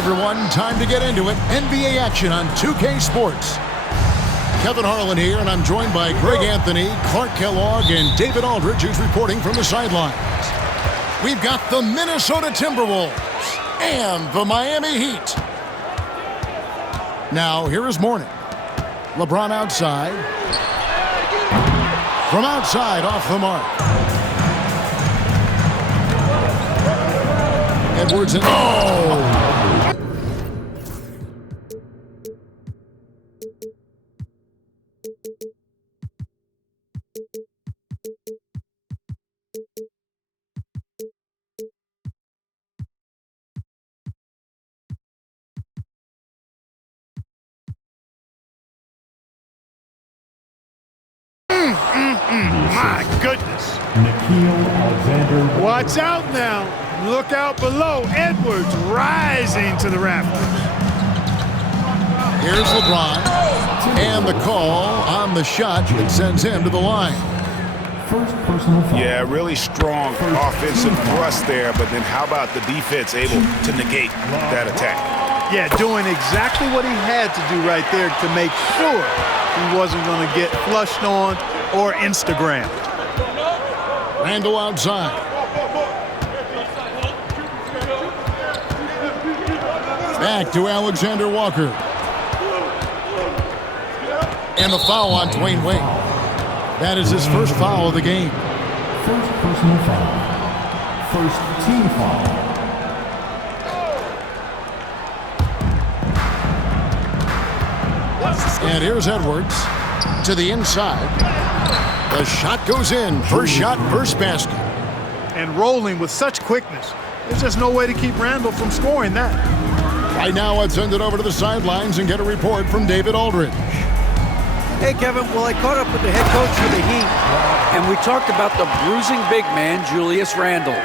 everyone, time to get into it. NBA action on 2K Sports. Kevin Harlan here, and I'm joined by Greg Anthony, Clark Kellogg, and David Aldridge, who's reporting from the sidelines. We've got the Minnesota Timberwolves and the Miami Heat. Now, here is Mourning. LeBron outside. From outside, off the mark. Edwards and My goodness. Watch out now. Look out below. Edwards rising to the rafters. Here's LeBron. And the call on the shot that sends him to the line. First personal foul. Yeah, really strong offensive thrust there, but then how about the defense able to negate that attack? Yeah, doing exactly what he had to do right there to make sure he wasn't going to get flushed on or Instagram. Randall outside. Back to Alexander Walker. And the foul on Dwayne Wade. That is his first foul of the game. First personal foul. First team foul. And here's Edwards to the inside. The shot goes in. First shot, first basket. And rolling with such quickness. There's just no way to keep Randall from scoring that. Right now, let's send it over to the sidelines and get a report from David Aldridge. Hey, Kevin. Well, I caught up with the head coach for the Heat, and we talked about the bruising big man, Julius Randle.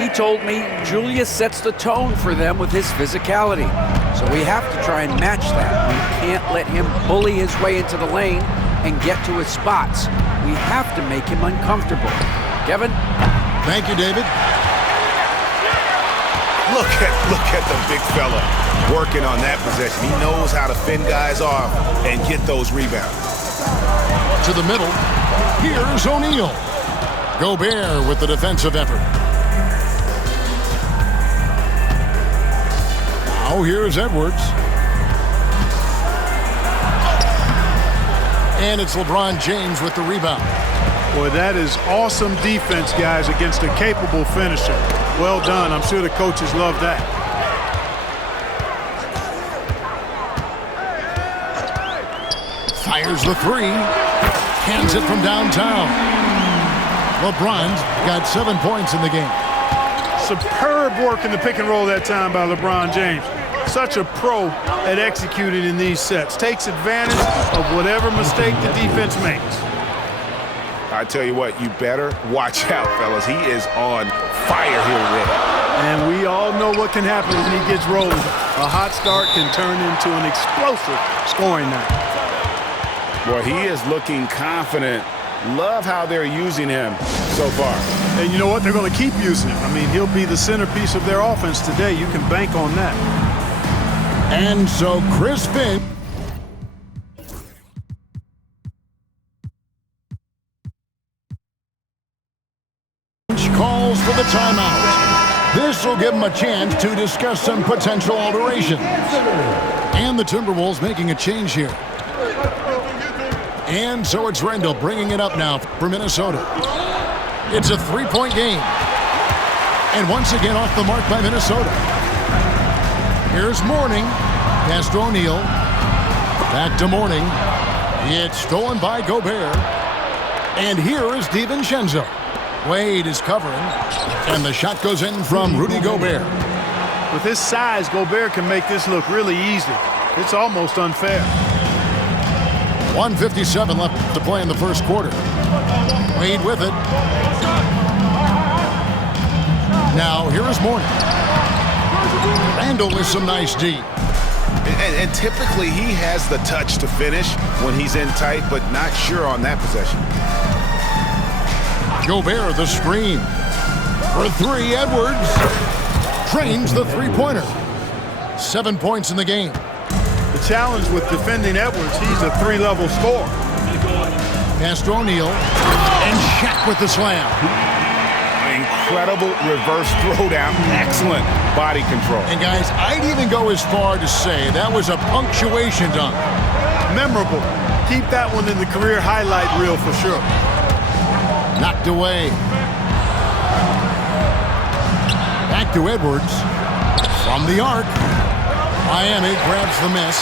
He told me Julius sets the tone for them with his physicality. So we have to try and match that. We can't let him bully his way into the lane and get to his spots. We have to make him uncomfortable. Kevin? Thank you, David. Look at the big fella working on that possession. He knows how to fend guys off and get those rebounds. To the middle. Here's O'Neal. Gobert with the defensive effort. Now here's Edwards. And it's LeBron James with the rebound. Boy, that is awesome defense, guys, against a capable finisher. Well done. I'm sure the coaches love that. Fires the three. Hands it from downtown. LeBron's got 7 points in the game. Superb work in the pick and roll that time by LeBron James. Such a pro at executing in these sets. Takes advantage of whatever mistake the defense makes. I tell you what, you better watch out, fellas. He is on fire here already. And we all know what can happen when he gets rolling. A hot start can turn into an explosive scoring night. Boy, he is looking confident. Love how they're using him so far. And you know what? They're going to keep using him. I mean, he'll be the centerpiece of their offense today. You can bank on that. And so Chris Finch calls for the timeout. This will give him a chance to discuss some potential alterations. And the Timberwolves making a change here. And so it's Randall bringing it up now for Minnesota. It's a three-point game. And once again off the mark by Minnesota. Here's Mourning. Pass to O'Neal. Back to Mourning. It's stolen by Gobert. And here is DiVincenzo. Wade is covering. And the shot goes in from Rudy Gobert. With his size, Gobert can make this look really easy. It's almost unfair. 1:57 left to play in the first quarter. Wade with it. Now, here is Mourning. Randall with some nice D. And typically he has the touch to finish when he's in tight, but not sure on that possession. Gobert the screen. For three, Edwards. Trains the three-pointer. 7 points in the game. The challenge with defending Edwards, he's a 3-level scorer. Pass to O'Neal. And Shaq with the slam. Incredible reverse throwdown. Excellent body control. And guys, I'd even go as far to say that was a punctuation dunk. Memorable. Keep that one in the career highlight reel for sure. Knocked away. Back to Edwards. From the arc. Miami grabs the miss.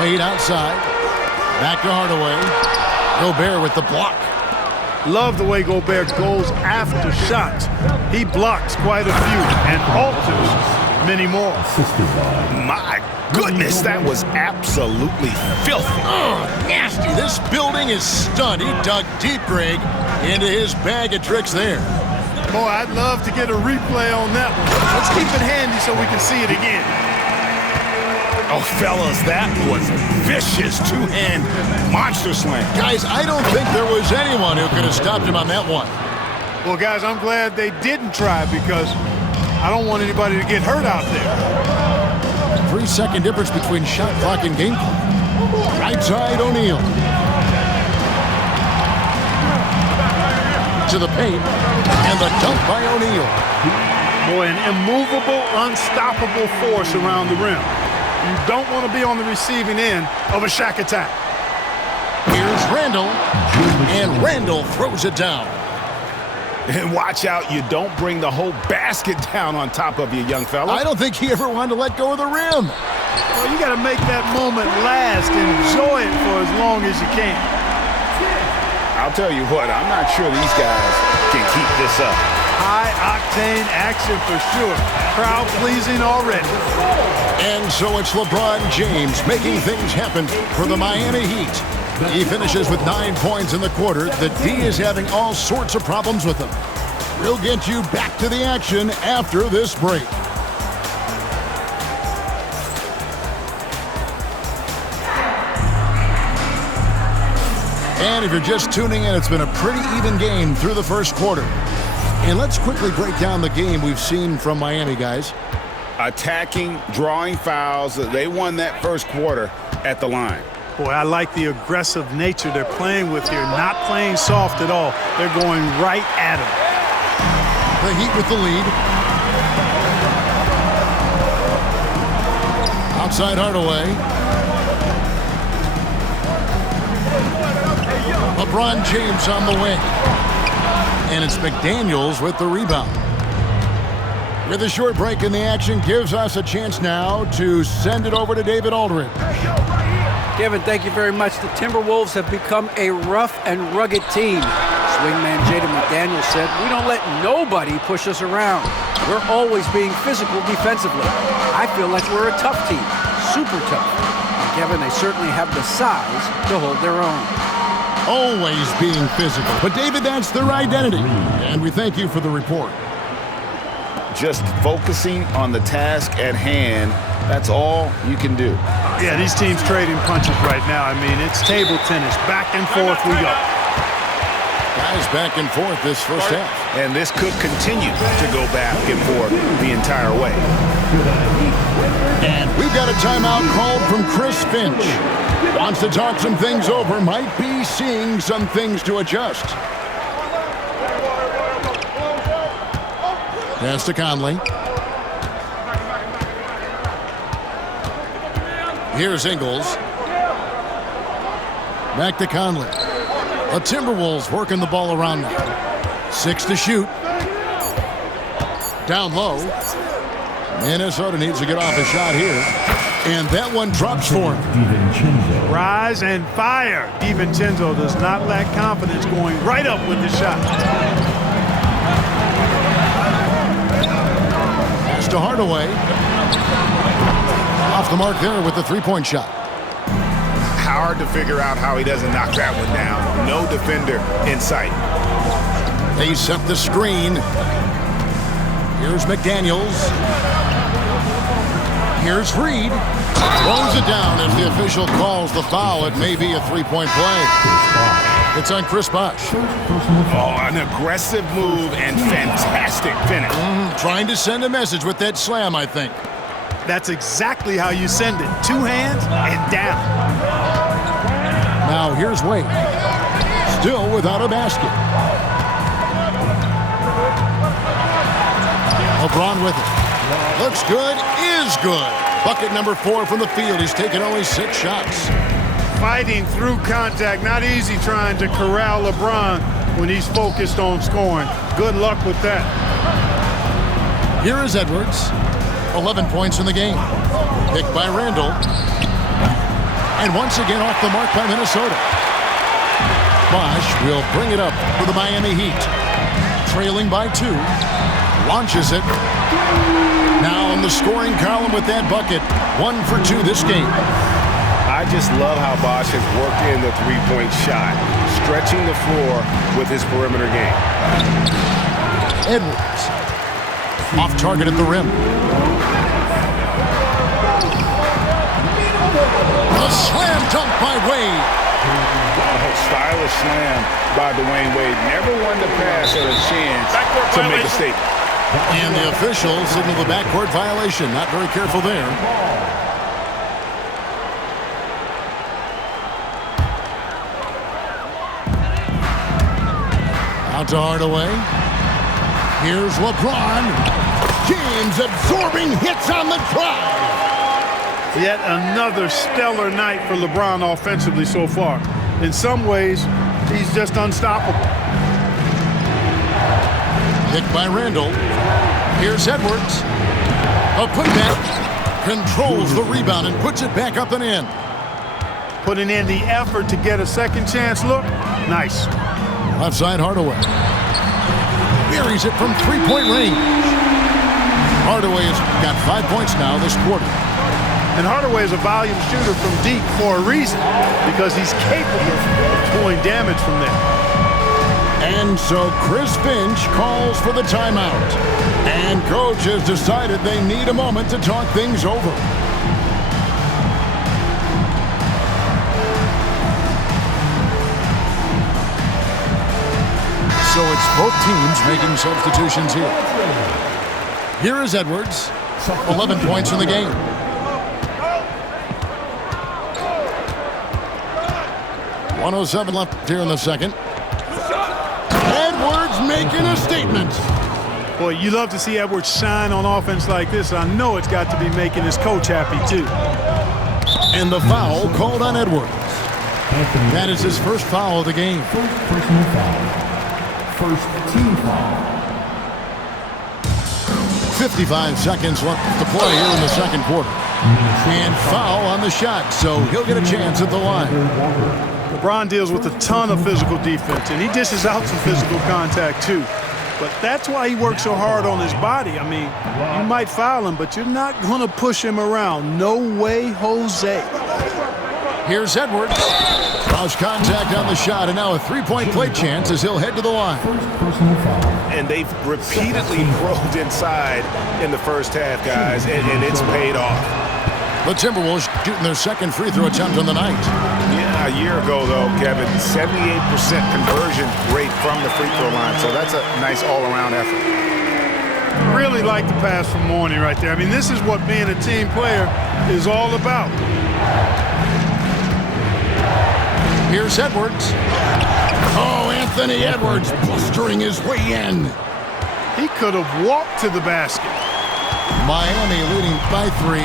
Wade outside. Back to Hardaway. Gobert with the block. Love the way Gobert goes after shots. He blocks quite a few and alters many more. My goodness, that was absolutely filthy. Oh, nasty. This building is stunned. He dug deep, Greg, into his bag of tricks there. Boy, I'd love to get a replay on that one. Let's keep it handy so we can see it again. Oh, fellas, that was vicious two-hand monster slam. Guys, I don't think there was anyone who could have stopped him on that one. Well, guys, I'm glad they didn't try because I don't want anybody to get hurt out there. 3-second difference between shot clock and game clock. Right side, O'Neal. To the paint, and the dunk by O'Neal. Boy, an immovable, unstoppable force around the rim. You don't want to be on the receiving end of a Shaq attack. Here's Randall, and Randall throws it down. And watch out, you don't bring the whole basket down on top of you, young fella. I don't think he ever wanted to let go of the rim. Well, you got to make that moment last. Enjoy it for as long as you can. I'll tell you what, I'm not sure these guys can keep this up. High-octane action for sure. Crowd-pleasing already. And so it's LeBron James making things happen for the Miami Heat. He finishes with 9 points in the quarter. The D is having all sorts of problems with him. We'll get you back to the action after this break. And if you're just tuning in, it's been a pretty even game through the first quarter. And let's quickly break down the game we've seen from Miami, guys. Attacking, drawing fouls. They won that first quarter at the line. Boy, I like the aggressive nature they're playing with here. Not playing soft at all. They're going right at him. The Heat with the lead. Outside Hardaway. LeBron James on the wing. And it's McDaniels with the rebound. With a short break in the action, gives us a chance now to send it over to David Aldridge. Kevin, thank you very much. The Timberwolves have become a rough and rugged team. Swingman Jaden McDaniels said, "We don't let nobody push us around. We're always being physical defensively. I feel like we're a tough team, super tough." And Kevin, they certainly have the size to hold their own. Always being physical. But David, that's their identity. And we thank you for the report. Just focusing on the task at hand, that's all you can do. Yeah, these teams trading punches right now. I mean, it's table tennis. Back and forth we go. Guys, back and forth this first half. And this could continue to go back and forth the entire way. And we've got a timeout called from Chris Finch. Wants to talk some things over, might be seeing some things to adjust. Pass to Conley. Here's Ingles. Back to Conley. The Timberwolves working the ball around now. 6 to shoot. Down low. Minnesota needs to get off a shot here. And that one drops for him. Rise and fire. DiVincenzo does not lack confidence going right up with the shot. Pass to Hardaway. Off the mark there with the three-point shot. Hard to figure out how he doesn't knock that one down. No defender in sight. They set the screen. Here's McDaniels. Here's Reed. Throws it down as the official calls the foul. It may be a three-point play. It's on Chris Bosh. Oh, an aggressive move and fantastic finish. Trying to send a message with that slam, I think. That's exactly how you send it. 2 hands and down. Now here's Wade. Still without a basket. LeBron with it. Looks good, is good. Bucket number 4 from the field. He's taken only 6 shots. Fighting through contact. Not easy trying to corral LeBron when he's focused on scoring. Good luck with that. Here is Edwards. 11 points in the game. Picked by Randall. And once again off the mark by Minnesota. Bosh will bring it up for the Miami Heat. Trailing by 2. Launches it. Now in the scoring column with that bucket. 1 for 2 this game. I just love how Bosh has worked in the three-point shot, stretching the floor with his perimeter game. Edwards. Off target at the rim. A slam dunk by Wade. A stylish slam by Dwayne Wade. Never one to pass at a chance to make a statement. And the official signaled the backcourt violation. Not very careful there. Out to Hardaway. Here's LeBron. James absorbing hits on the drive. Yet another stellar night for LeBron offensively so far. In some ways, he's just unstoppable. Picked by Randall. Here's Edwards. A putback. Controls the rebound and puts it back up and in. Putting in the effort to get a second chance look. Nice. Left side Hardaway. Buries it from 3-point range. Hardaway has got 5 points now this quarter. And Hardaway is a volume shooter from deep for a reason, because he's capable of doing damage from there. And so Chris Finch calls for the timeout. And coach has decided they need a moment to talk things over. So it's both teams making substitutions here. Here is Edwards. 11 points in the game. .107 left here in the second. Edwards making a statement. Boy, you love to see Edwards shine on offense like this. I know it's got to be making his coach happy, too. And the foul called on Edwards. That is his first foul of the game. First personal foul. First team foul. 55 seconds left to play here in the second quarter. And foul on the shot, so he'll get a chance at the line. LeBron deals with a ton of physical defense, and he dishes out some physical contact, too. But that's why he works so hard on his body. I mean, you might foul him, but you're not going to push him around. No way, Jose. Here's Edwards. Cross contact on the shot, and now a three-point play chance as he'll head to the line. First personal foul. And they've repeatedly probed inside in the first half, guys, and it's paid off. The Timberwolves shooting their second free throw attempt on the night. Yeah, a year ago, though, Kevin, 78% conversion rate from the free throw line. So that's a nice all-around effort. Really like the pass from Mooney right there. I mean, this is what being a team player is all about. Here's Edwards. Oh, Anthony Edwards blustering his way in. He could have walked to the basket. Miami leading by 3.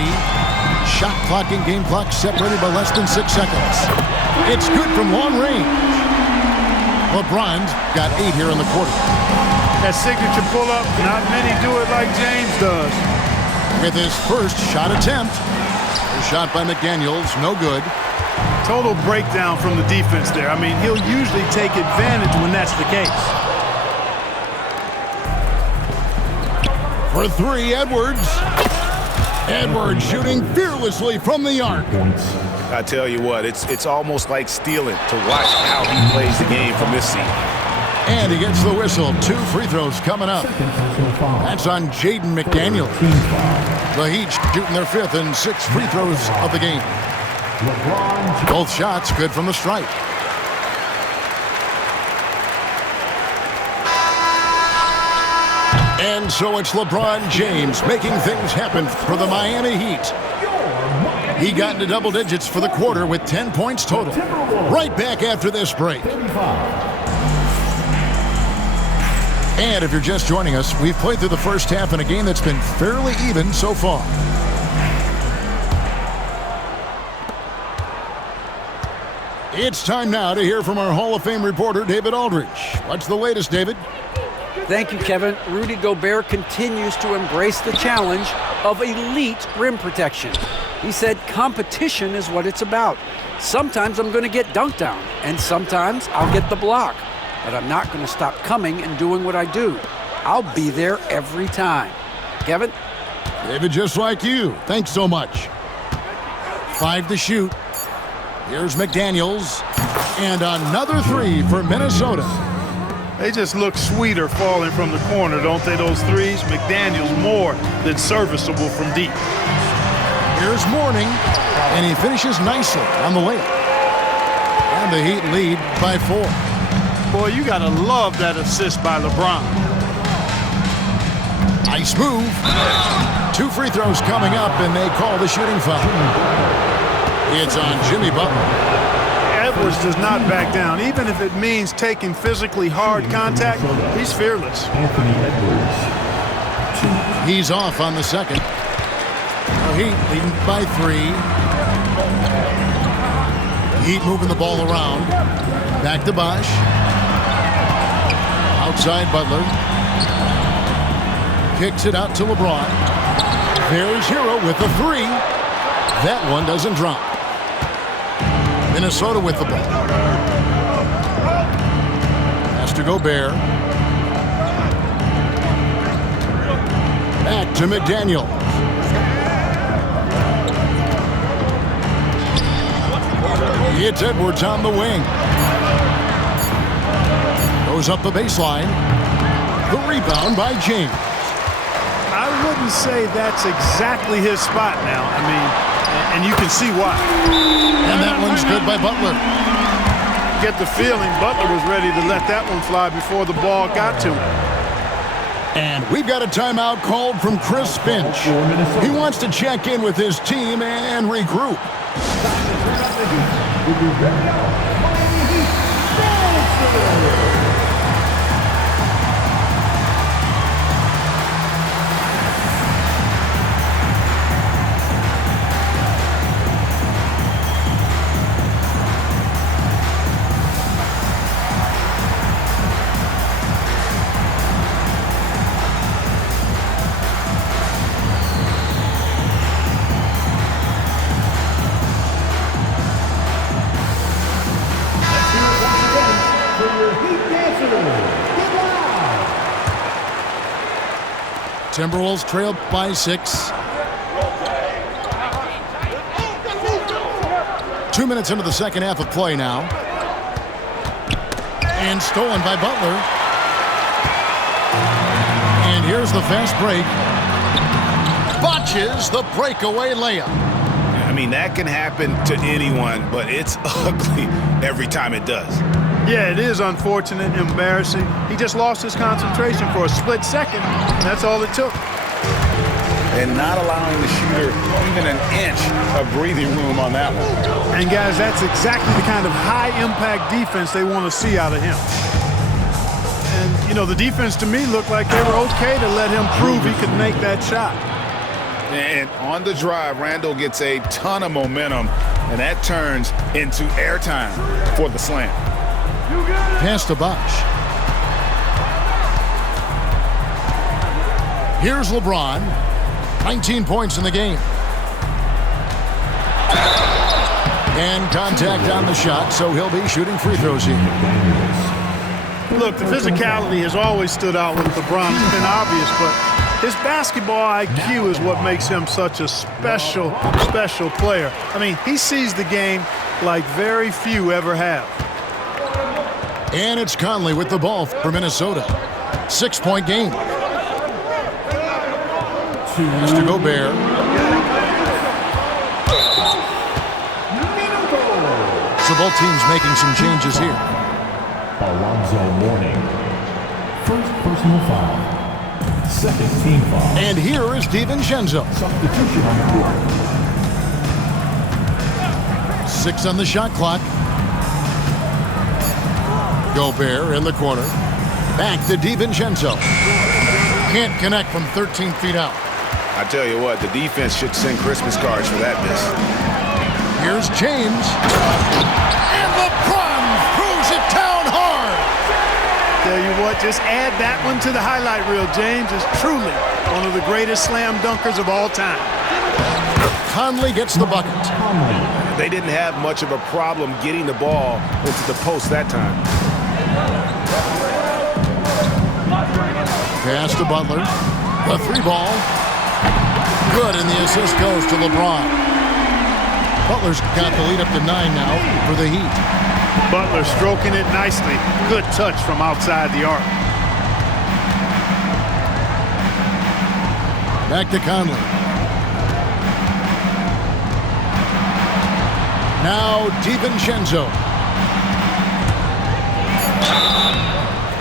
Shot clock and game clock separated by less than 6 seconds. It's good from long range. LeBron's got 8 here in the quarter. That signature pull-up, not many do it like James does. With his first shot attempt. A shot by McDaniels, no good. Total breakdown from the defense there. I mean, he'll usually take advantage when that's the case. For 3, Edwards. Edwards shooting fearlessly from the arc. I tell you what, it's almost like stealing to watch how he plays the game from this seat. And he gets the whistle. 2 free throws coming up. That's on Jaden McDaniels. The Heat shooting their 5th and 6th free throws of the game. Both shots good from the stripe. And so it's LeBron James making things happen for the Miami Heat. He got into double digits for the quarter with 10 points total. Right back after this break. And if you're just joining us, we've played through the first half in a game that's been fairly even so far. It's time now to hear from our Hall of Fame reporter, David Aldridge. What's the latest, David? Thank you, Kevin. Rudy Gobert continues to embrace the challenge of elite rim protection. He said competition is what it's about. Sometimes I'm going to get dunked on, and sometimes I'll get the block. But I'm not going to stop coming and doing what I do. I'll be there every time. Kevin? David, just like you. Thanks so much. 5 to shoot. Here's McDaniels. And another 3 for Minnesota. They just look sweeter falling from the corner, don't they, those threes? McDaniels more than serviceable from deep. Here's Mourning, and he finishes nicely on the layup. And the Heat lead by 4. Boy, you got to love that assist by LeBron. Nice move. 2 free throws coming up, and they call the shooting foul. It's on Jimmy Butler. Edwards does not back down. Even if it means taking physically hard contact, he's fearless. Anthony Edwards. He's off on the second. The Heat leading by 3. Heat moving the ball around. Back to Bosh. Outside Butler. Kicks it out to LeBron. There's Hero with the 3. That one doesn't drop. Minnesota with the ball. Has to Gobert. Back to McDaniel. It's Edwards on the wing. Goes up the baseline. The rebound by James. I wouldn't say that's exactly his spot now. I mean, and you can see why. And that one's good by Butler. Get the feeling Butler was ready to let that one fly before the ball got to him. And we've got a timeout called from Chris Finch. He wants to check in with his team and regroup. Timberwolves trail by 6. 2 minutes into the second half of play now. And stolen by Butler. And here's the fast break. Botches the breakaway layup. I mean, that can happen to anyone, but it's ugly every time it does. Yeah, it is unfortunate, embarrassing. He just lost his concentration for a split second, and that's all it took. And not allowing the shooter even an inch of breathing room on that one. And guys, that's exactly the kind of high-impact defense they want to see out of him. And, you know, the defense to me looked like they were okay to let him prove he could make that shot. And on the drive, Randall gets a ton of momentum, and that turns into airtime for the slam. Pass to Bosh. Here's LeBron. 19 points in the game. And contact on the shot, so he'll be shooting free throws here. Look, the physicality has always stood out with LeBron. It's been obvious, but his basketball IQ is what makes him such a special, special player. I mean, he sees the game like very few ever have. And it's Conley with the ball for Minnesota. 6-point game. Has to Gobert. So both teams making some changes here. Alonzo Mourning. First personal foul. Second team foul. And here is DiVincenzo. Substitution on the court. 6 on the shot clock. Gobert in the corner. Back to DiVincenzo. Can't connect from 13 feet out. I tell you what, the defense should send Christmas cards for that miss. Here's James. And LeBron throws it down hard. Tell you what, just add that one to the highlight reel. James is truly one of the greatest slam dunkers of all time. Conley gets the bucket. They didn't have much of a problem getting the ball into the post that time. Pass to Butler. The 3-ball. Good, and the assist goes to LeBron. Butler's got the lead up to 9 now for the Heat. Butler stroking it nicely. Good touch from outside the arc. Back to Conley. Now DiVincenzo.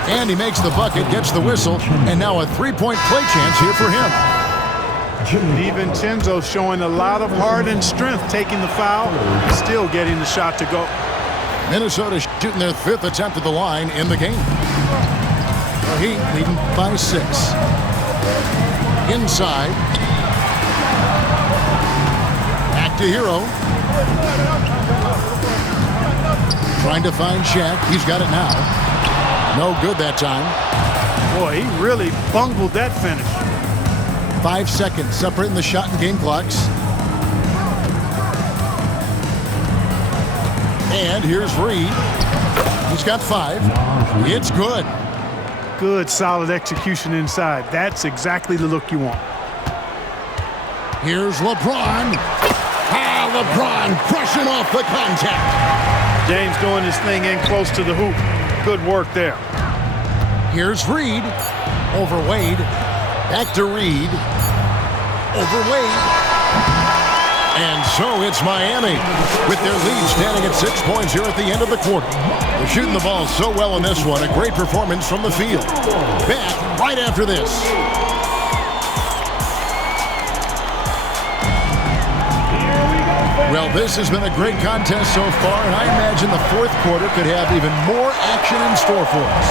And he makes the bucket, gets the whistle, and now a 3-point play chance here for him. DiVincenzo showing a lot of heart and strength taking the foul, still getting the shot to go. Minnesota shooting their 5th attempt at the line in the game. The Heat leading by 6. Inside. Back to Hero. Trying to find Shaq. He's got it now. No good that time. Boy, he really bungled that finish. 5 seconds separating the shot and game clocks. And here's Reed. He's got 5. It's good. Good, solid execution inside. That's exactly the look you want. Here's LeBron. LeBron crushing off the contact. James doing his thing in close to the hoop. Good work there. Here's Reed. Over Wade. Back to Reed. Over Wade. And so it's Miami with their lead standing at 6 points here at the end of the quarter. They're shooting the ball so well in this one. A great performance from the field. Back right after this. Well, this has been a great contest so far, and I imagine the 4th quarter could have even more action in store for us.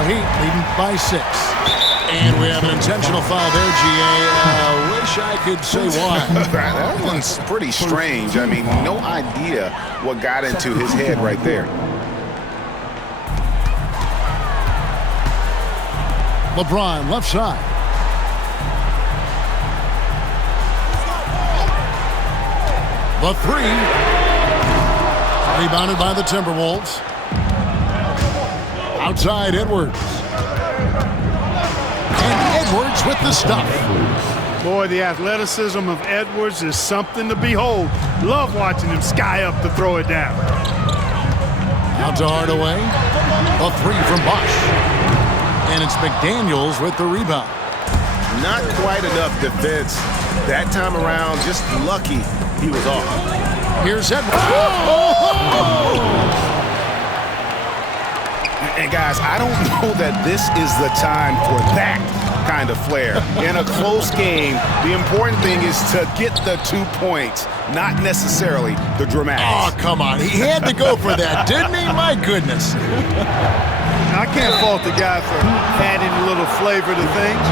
Our Heat leading by 6. And we have an intentional foul there, G.A. Wish I could say why. That one's pretty strange. I mean, no idea what got into his head right there. LeBron, left side. The 3. Rebounded by the Timberwolves. Outside Edwards. And Edwards with the stuff. Boy, the athleticism of Edwards is something to behold. Love watching him sky up to throw it down. Out to Hardaway. A 3 from Bosh. And it's McDaniels with the rebound. Not quite enough defense that time around. Just lucky he was off. Here's Edwards. And guys, I don't know that this is the time for that kind of flair. In a close game, the important thing is to get the 2 points, not necessarily the dramatics. Oh, come on. He had to go for that, didn't he? My goodness. I can't fault the guy for adding a little flavor to things.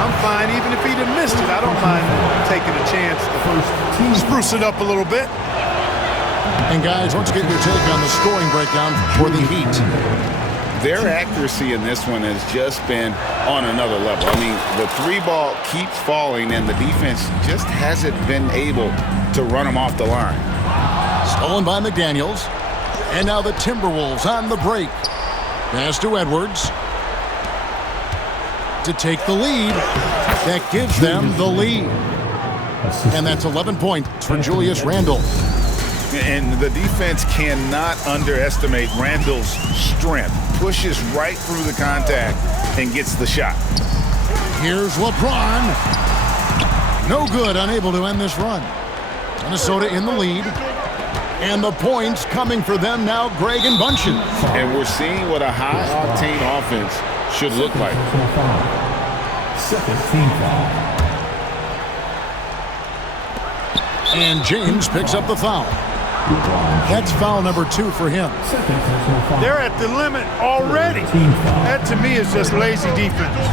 I'm fine. Even if he'd have missed it, I don't mind taking a chance to spruce it up a little bit. And guys, let's get your take on the scoring breakdown for the Heat. Their accuracy in this one has just been on another level. I mean, the 3-ball keeps falling, and the defense just hasn't been able to run them off the line. Stolen by McDaniels. And now the Timberwolves on the break. Pass to Edwards. To take the lead. That gives them the lead. And that's 11 points for Julius Randle. And the defense cannot underestimate Randle's strength. Pushes right through the contact and gets the shot. Here's LeBron. No good, unable to end this run. Minnesota in the lead. And the points coming for them now, Greg and Bunchen. And we're seeing what a high-octane offense should look like. Second team foul. And James picks up the foul. That's foul number 2 for him. Second personal foul. They're at the limit already. Team foul. That, to me, is just lazy defense.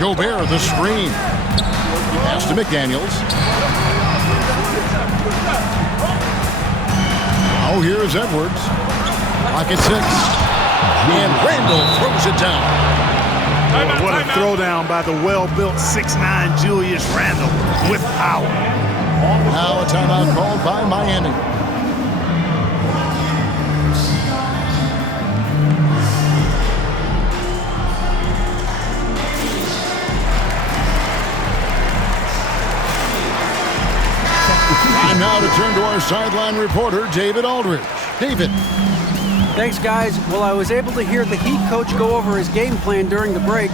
Gobert, the screen. Pass to McDaniels. Oh, here's Edwards. Pocket 6. And Randall throws it down. Boy, what a throwdown by the well-built 6'9" Julius Randle with power. Now a timeout called by Miami. Time now to turn to our sideline reporter, David Aldridge. David. Thanks, guys. Well, I was able to hear the Heat coach go over his game plan during the break.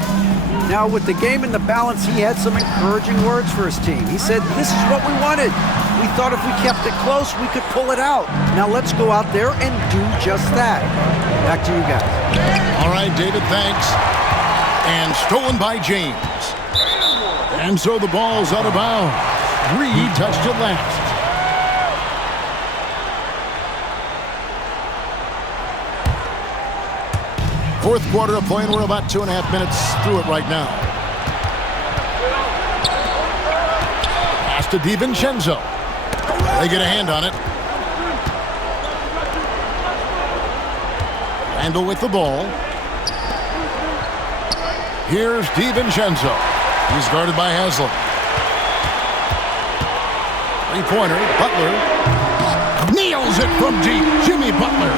Now, with the game in the balance, he had some encouraging words for his team. He said, this is what we wanted. We thought if we kept it close, we could pull it out. Now let's go out there and do just that. Back to you guys. All right, David, thanks. And stolen by James. And so the ball's out of bounds. Reed touched it last. Fourth quarter of play, and we're about 2.5 minutes through it right now. Pass to DiVincenzo. They get a hand on it. Randall with the ball. Here's DiVincenzo. He's guarded by Haslem. Three-pointer, Butler. Nails it from deep. Jimmy Butler.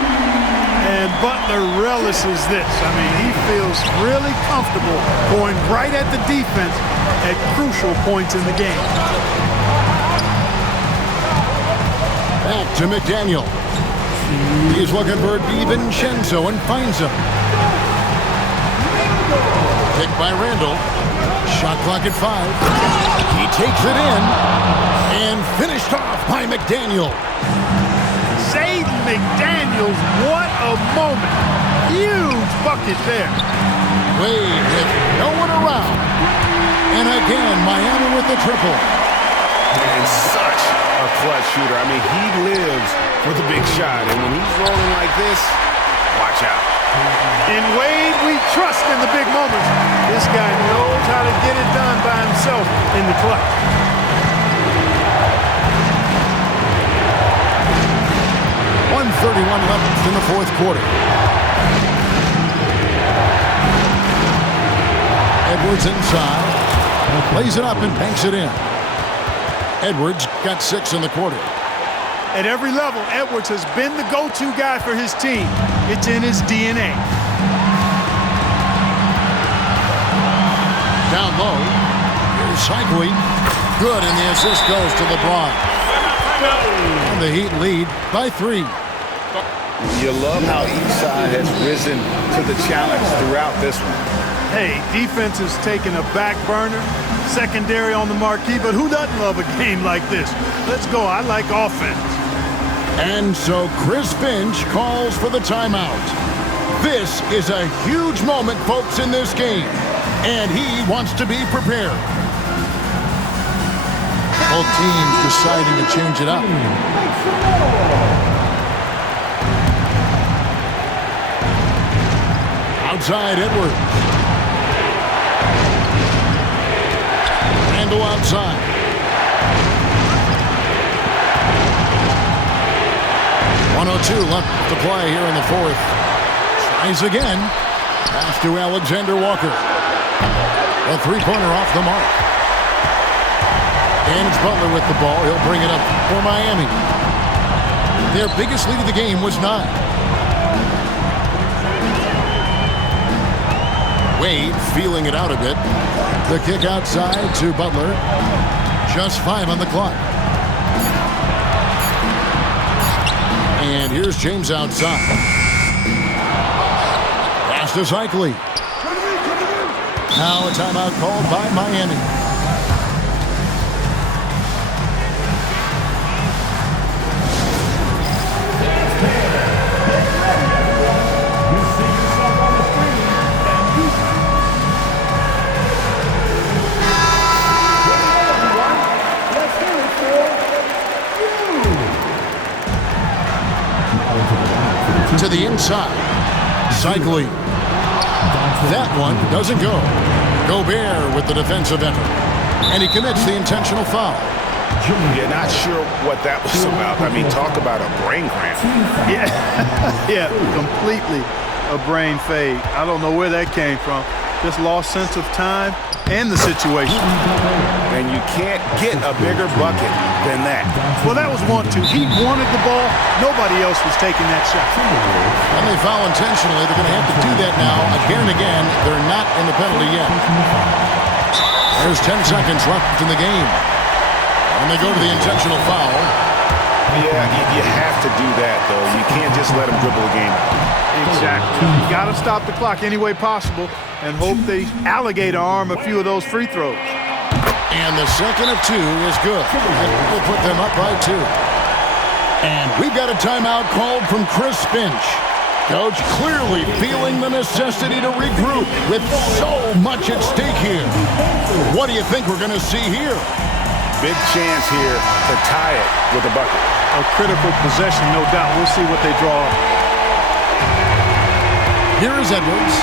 And Butler relishes this. I mean, he feels really comfortable going right at the defense at crucial points in the game. Back to McDaniel. He's looking for DiVincenzo and finds him. Picked by Randall. Shot clock at 5. He takes it in and finished off by McDaniel. Jaden McDaniels, what a moment. Huge bucket there. Wade with no one around. And again, Miami with the triple. And such a clutch shooter. I mean, he lives for the big shot. And when he's rolling like this, watch out. In Wade, we trust in the big moments. This guy knows how to get it done by himself in the clutch. 1:31 left in the fourth quarter. Edwards inside. Lays it up and banks it in. Edwards got 6 in the quarter. At every level, Edwards has been the go-to guy for his team. It's in his DNA. Down low. Here's Cycli. Good, and the assist goes to LeBron. And the Heat lead by 3. You love how each side has risen to the challenge throughout this one. Hey, defense is taking a back burner, secondary on the marquee, but who doesn't love a game like this? Let's go. I like offense. And so Chris Finch calls for the timeout. This is a huge moment, folks, in this game, and he wants to be prepared. Both teams deciding to change it up. Outside, Edwards. Randall outside. .102 left to play here in the fourth. Tries again. Pass to Alexander Walker. A three-pointer off the mark. And it's Butler with the ball. He'll bring it up for Miami. Their biggest lead of the game was 9. Wade feeling it out a bit. The kick outside to Butler. Just 5 on the clock. And here's James outside. Pass to Cycli. Now a timeout called by Miami. inside. Cycling. That one doesn't go. Gobert with the defensive effort. And he commits the intentional foul. You're not sure what that was about. I mean, talk about a brain cramp. Yeah, yeah, completely a brain fade. I don't know where that came from. Just lost sense of time and the situation. And you can't get a bigger bucket than that. Well, that was 1-2. He wanted the ball. Nobody else was taking that shot. And they foul intentionally. They're going to have to do that now again and again. They're not in the penalty yet. There's 10 seconds left in the game. And they go to the intentional foul. Yeah, you have to do that, though. You can't just let him dribble the game out. Exactly. You got to stop the clock any way possible and hope they alligator arm a few of those free throws. And the second of 2 is good. That will put them up by 2. And we've got a timeout called from Chris Finch. Coach clearly feeling the necessity to regroup with so much at stake here. What do you think we're going to see here? Big chance here to tie it with a bucket. A critical possession, no doubt. We'll see what they draw up. Here is Edwards.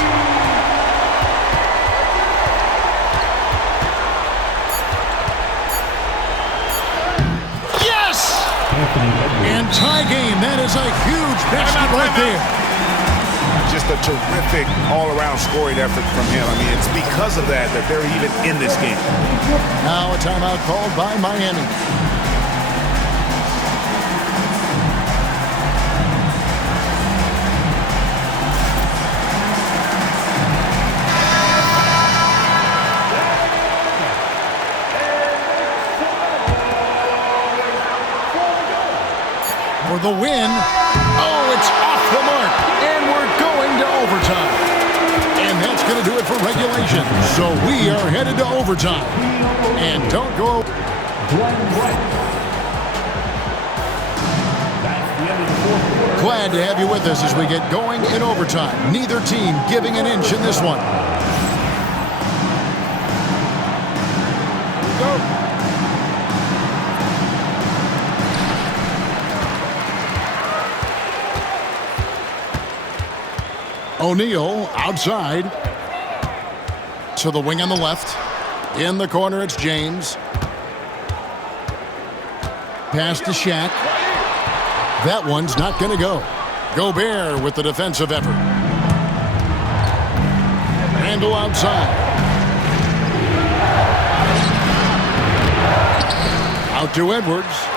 Yes! And tie game. That is a huge basket right there. Just a terrific all-around scoring effort from him. I mean, it's because of that they're even in this game. Now a timeout called by Miami. For the win. Oh, it's off the mark. And we're going to overtime. And that's going to do it for regulation. So we are headed to overtime. And don't go. Glad to have you with us as we get going in overtime. Neither team giving an inch in this one. Go. O'Neal outside to the wing on the left. In the corner, it's James. Pass to Shaq. That one's not going to go. Gobert with the defensive effort. Randle outside. Out to Edwards.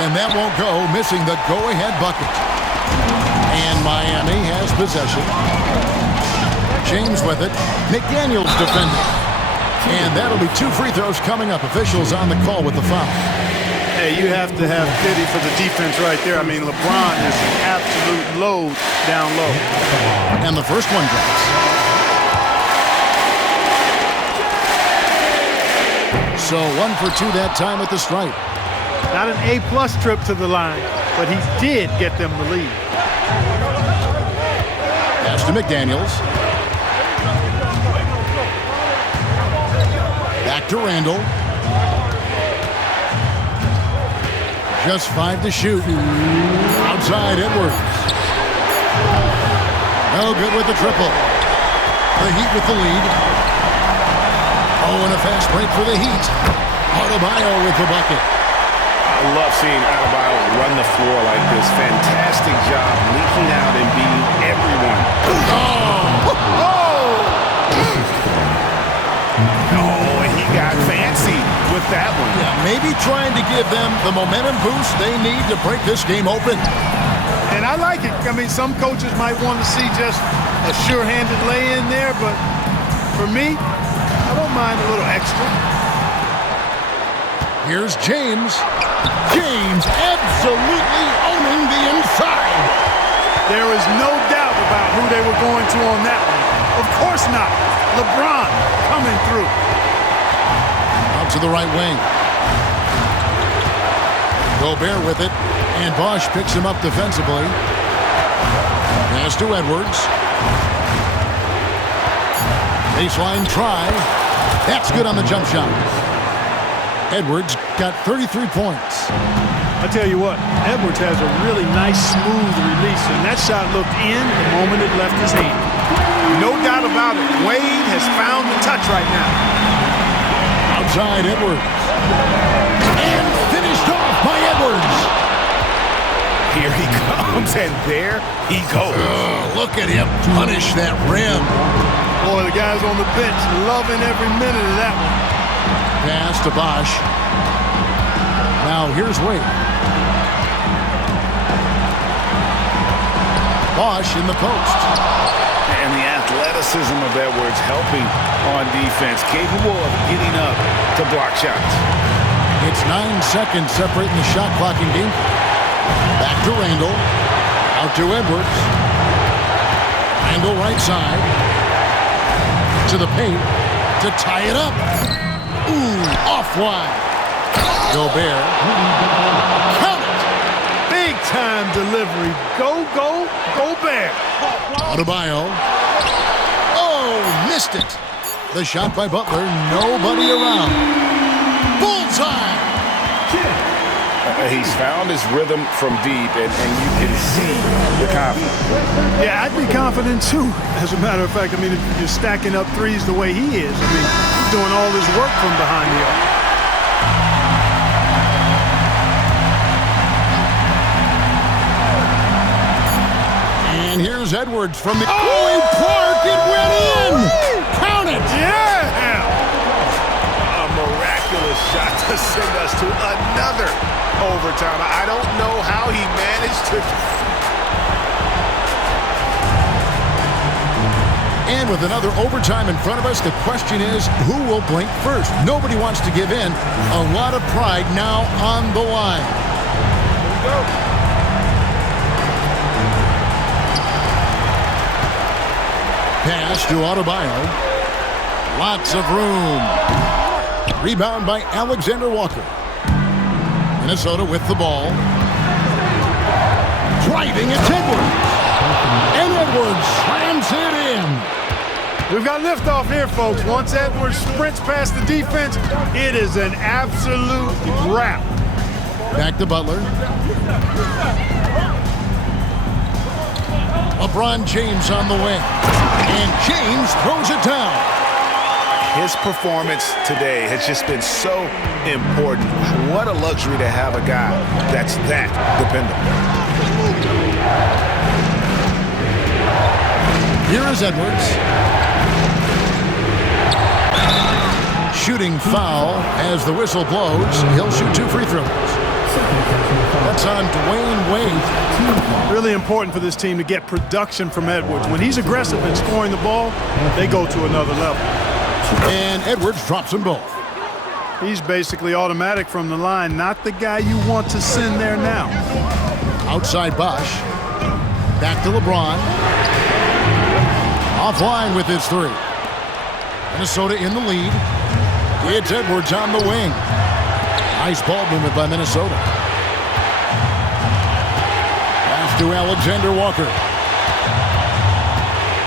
And that won't go, missing the go-ahead bucket. And Miami has possession. James with it. McDaniels defending. And that'll be 2 free throws coming up. Officials on the call with the foul. Hey, you have to have pity for the defense right there. I mean, LeBron is an absolute load down low. And the first one drops. So 1 for 2 that time at the stripe. Not an A-plus trip to the line, but he did get them the lead. Pass to McDaniels. Back to Randle. Just 5 to shoot. Outside Edwards. No good with the triple. The Heat with the lead. Oh, and a fast break for the Heat. Adebayo with the bucket. I love seeing Adebayo run the floor like this. Fantastic job leaking out and beating everyone. Oh, and he got fancy with that one. Yeah, maybe trying to give them the momentum boost they need to break this game open. And I like it. I mean, some coaches might want to see just a sure-handed lay-in there, but for me, I don't mind a little extra. Here's James. James absolutely owning the inside. There is no doubt about who they were going to on that one. Of course not. LeBron coming through. Out to the right wing. Gobert with it. And Bosch picks him up defensively. Pass to Edwards. Baseline try. That's good on the jump shot. Edwards got 33 points. I tell you what, Edwards has a really nice, smooth release, and that shot looked in the moment it left his hand. No doubt about it. Wade has found the touch right now. Outside Edwards. And finished off by Edwards. Here he comes, and there he goes. Look at him punish that rim. Boy, the guys on the bench loving every minute of that one. Pass to Bosch. Now here's Wade. Bosch in the post. And the athleticism of Edwards helping on defense, capable of getting up to block shots. It's 9 seconds separating the shot clock in game. Back to Randall. Out to Edwards. Randall right side. To the paint. To tie it up. Ooh, off wide. Gobert. Count it. Big time delivery. Go, go, go Bear. Adebayo. Oh, missed it. The shot by Butler. Nobody around. Bullseye. He's found his rhythm from deep, and you can see the confidence. Yeah, I'd be confident too. As a matter of fact, I mean, if you're stacking up threes the way he is, I mean, he's doing all his work from behind the arc. And here's Edwards from the... Oh, he parked! It went in! Count it! Yeah! A miraculous shot to send us to another overtime. I don't know how he managed to... And with another overtime in front of us, the question is, who will blink first? Nobody wants to give in. A lot of pride now on the line. Here we go. Pass to Adebayo. Lots of room. Rebound by Alexander Walker. Minnesota with the ball. Driving it, Edwards. And Edwards slams it in. We've got liftoff here, folks. Once Edwards sprints past the defense, it is an absolute wrap. Back to Butler. LeBron James on the wing. And James throws it down. His performance today has just been so important. What a luxury to have a guy that's that dependable. Here is Edwards. Shooting foul as the whistle blows. He'll shoot 2 free throws. That's on Dwayne Wade. Really important for this team to get production from Edwards. When he's aggressive in scoring the ball, they go to another level. And Edwards drops them both. He's basically automatic from the line, not the guy you want to send there now. Outside Bosch. Back to LeBron. Offline with his 3. Minnesota in the lead. It's Edwards on the wing. Nice ball movement by Minnesota. Pass to Alexander Walker.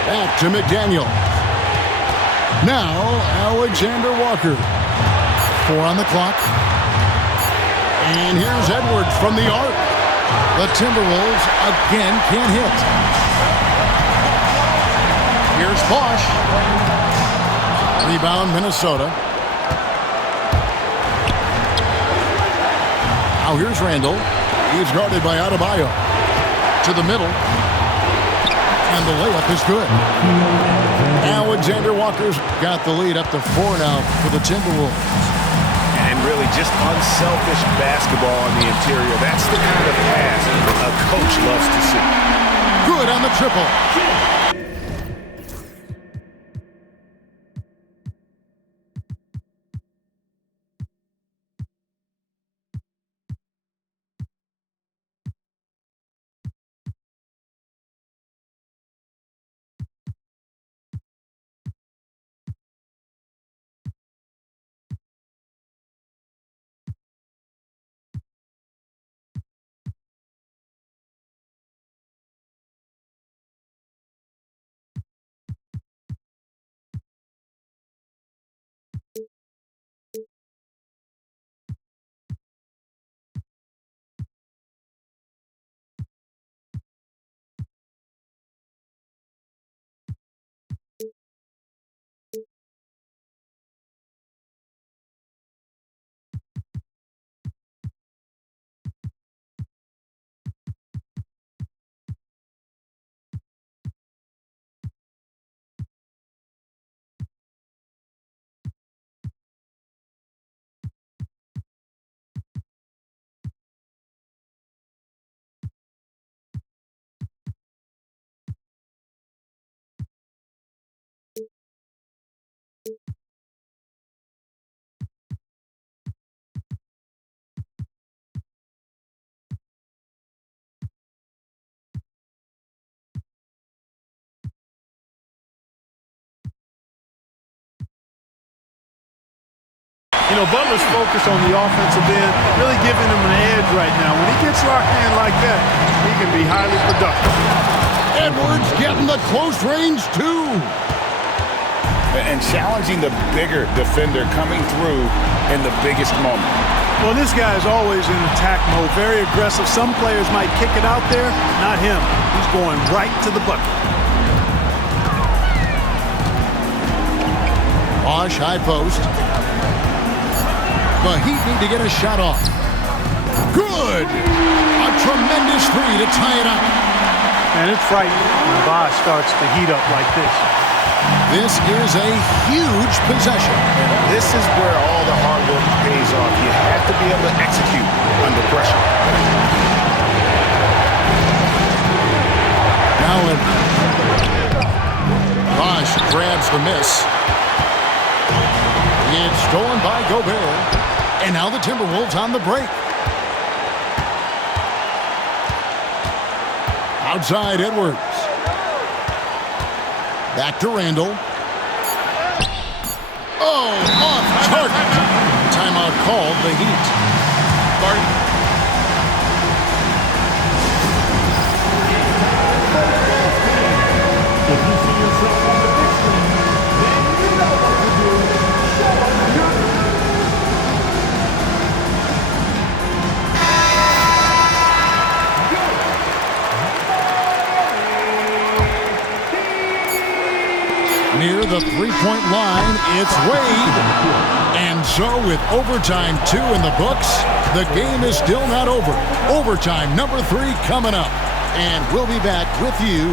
Back to McDaniel. Now, Alexander Walker. 4 on the clock. And here's Edwards from the arc. The Timberwolves again can't hit. Here's Bosch. Rebound, Minnesota. Now here's Randall. He's guarded by Adebayo. To the middle. And the layup is good. Alexander Walker's got the lead up to 4 now for the Timberwolves. And really just unselfish basketball on the interior. That's the kind of pass a coach loves to see. Good on the triple. You know, Butler's focused on the offensive end, really giving him an edge right now. When he gets locked in like that, he can be highly productive. Edwards getting the close range, too. And challenging the bigger defender coming through in the biggest moment. Well, this guy is always in attack mode, very aggressive. Some players might kick it out there, not him. He's going right to the bucket. Bosh, high post. The Heat need to get a shot off. Good! A tremendous three to tie it up. And it's frightening when Bosh starts to heat up like this. This is a huge possession. And this is where all the hard work pays off. You have to be able to execute under pressure. Now Bosh grabs the miss. It's stolen by Gobert. And now the Timberwolves on the break. Outside Edwards. Back to Randall. Oh, off target. Timeout called the Heat. If you see yourself on the big screen, then you know what to do. Show up your Near the three-point line, it's Wade. And so with overtime 2 in the books, the game is still not over. Overtime number 3 coming up. And we'll be back with you.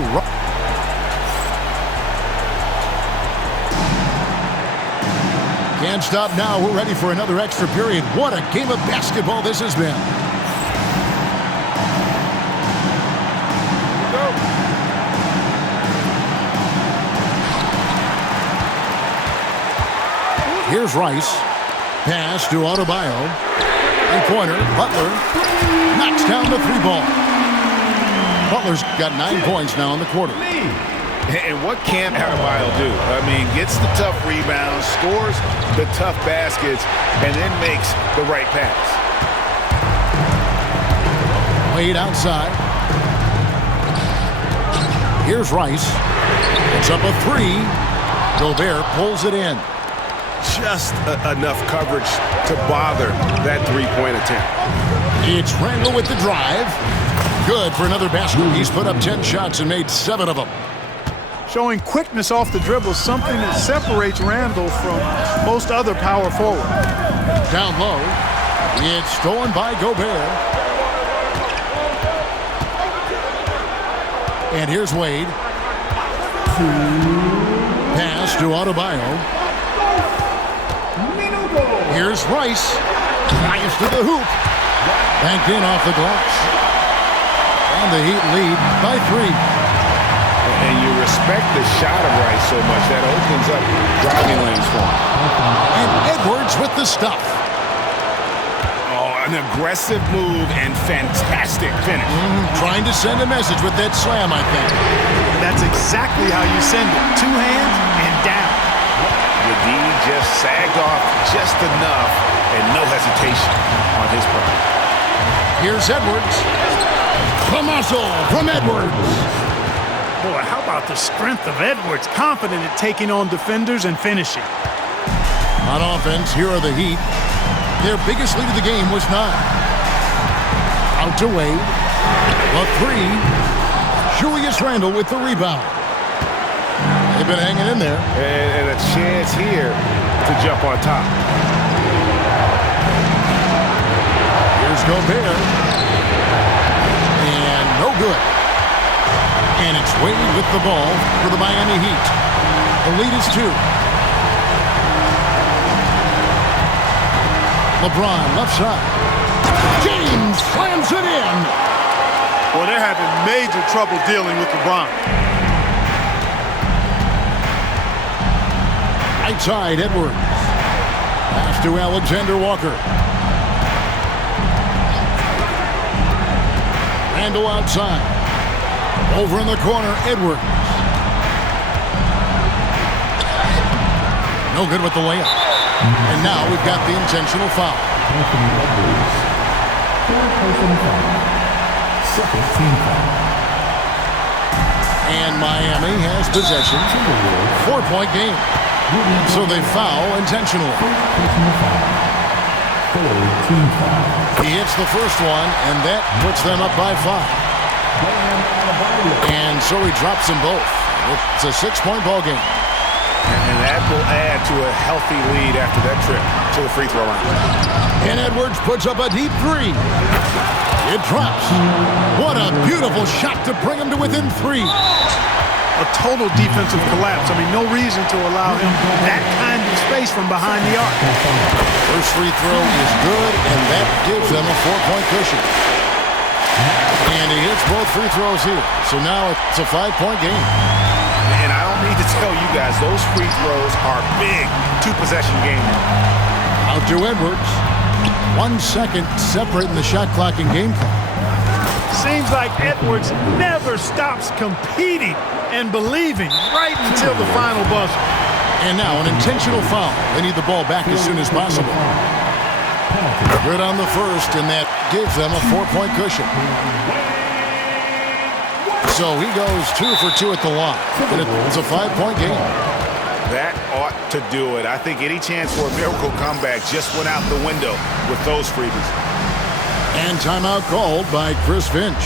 Can't stop now. We're ready for another extra period. What a game of basketball this has been. Here's Rice. Pass to Adebayo. Three-pointer. Butler knocks down the 3-ball. Butler's got 9 points now in the quarter. And what can't Adebayo do? I mean, gets the tough rebounds, scores the tough baskets, and then makes the right pass. Wade outside. Here's Rice. It's up a 3. Gobert pulls it in. Just enough coverage to bother that three-point attempt. It's Randall with the drive. Good for another basket. He's put up 10 shots and made 7 of them. Showing quickness off the dribble, something that separates Randall from most other power forwards. Down low. It's stolen by Gobert. And here's Wade. Pass to Adebayo. Here's Rice. Drives to the hoop. Banked in off the glass. And the Heat lead by 3. And you respect the shot of Rice so much, that opens up driving lanes for him. And Edwards with the stuff. Oh, an aggressive move and fantastic finish. Trying to send a message with that slam, I think. That's exactly how you send it. 2 hands and down. The D just sagged off just enough and no hesitation on his part. Here's Edwards. The muscle from Edwards. Boy, how about the strength of Edwards? Confident at taking on defenders and finishing. On offense, here are the Heat. Their biggest lead of the game was 9. Out to Wade. A 3. Julius Randle with the rebound. They've been hanging in there. And a chance here to jump on top. Here's Gobert. And no good. And it's Wade with the ball for the Miami Heat. The lead is 2. LeBron left side. James slams it in. Well, they're having major trouble dealing with LeBron. Right side, Edwards. Pass to Alexander Walker. Randall outside. Over in the corner, Edwards. No good with the layup. And now we've got the intentional foul. Anthony Edwards. Third personal foul. Second team foul. And Miami has possession. 4-point game. So they foul intentionally. First personal foul. Third team foul. He hits the first one, and that puts them up by 5. Bam Adebayo. And so he drops them both. It's a 6-point ball game. And that will add to a healthy lead after that trip to the free throw line. And Edwards puts up a deep 3. It drops. What a beautiful shot to bring him to within 3. A total defensive collapse. I mean, no reason to allow him that kind of space from behind the arc. First free throw is good, and that gives them a 4-point cushion. And he hits both free throws here. So now it's a 5-point game. And I don't need to tell you guys, those free throws are big two-possession game. Out to Edwards. 1 second separating the shot clock and game clock. Seems like Edwards never stops competing and believing right until the final buzzer. And now an intentional foul. They need the ball back as soon as possible. Good on the first, and that gives them a 4-point cushion. So he goes 2 for 2 at the line. And it's a 5-point game. That ought to do it. I think any chance for a miracle comeback just went out the window with those freebies. And timeout called by Chris Finch.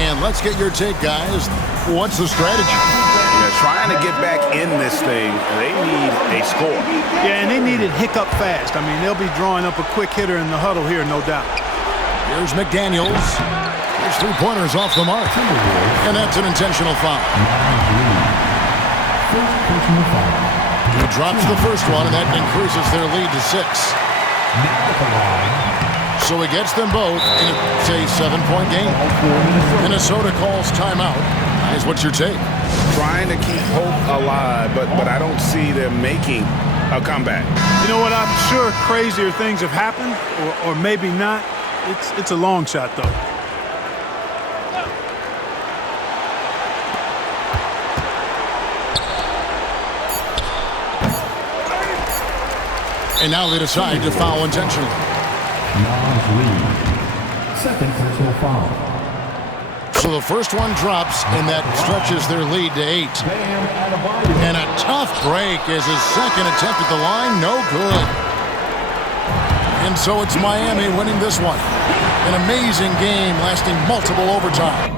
And let's get your take, guys. What's the strategy? Yeah, trying to get back in this thing, they need a score. Yeah, and they need it hiccup fast. I mean, they'll be drawing up a quick hitter in the huddle here, no doubt. Here's McDaniels. There's 3-pointers off the mark. And that's an intentional foul. First personal foul. He drops the first one, and that increases their lead to 6. Now at the line. So he gets them both, and it's a 7-point game. Minnesota calls timeout. Guys, what's your take? Trying to keep hope alive, but I don't see them making a comeback. You know what? I'm sure crazier things have happened, or maybe not. It's a long shot, though. And now they decide to foul intentionally. Nas lead. Second personal foul. So the first one drops, and that stretches their lead to 8. Bam Adebayo. And a tough break as his second attempt at the line, no good. And so it's Miami winning this one. An amazing game lasting multiple overtime.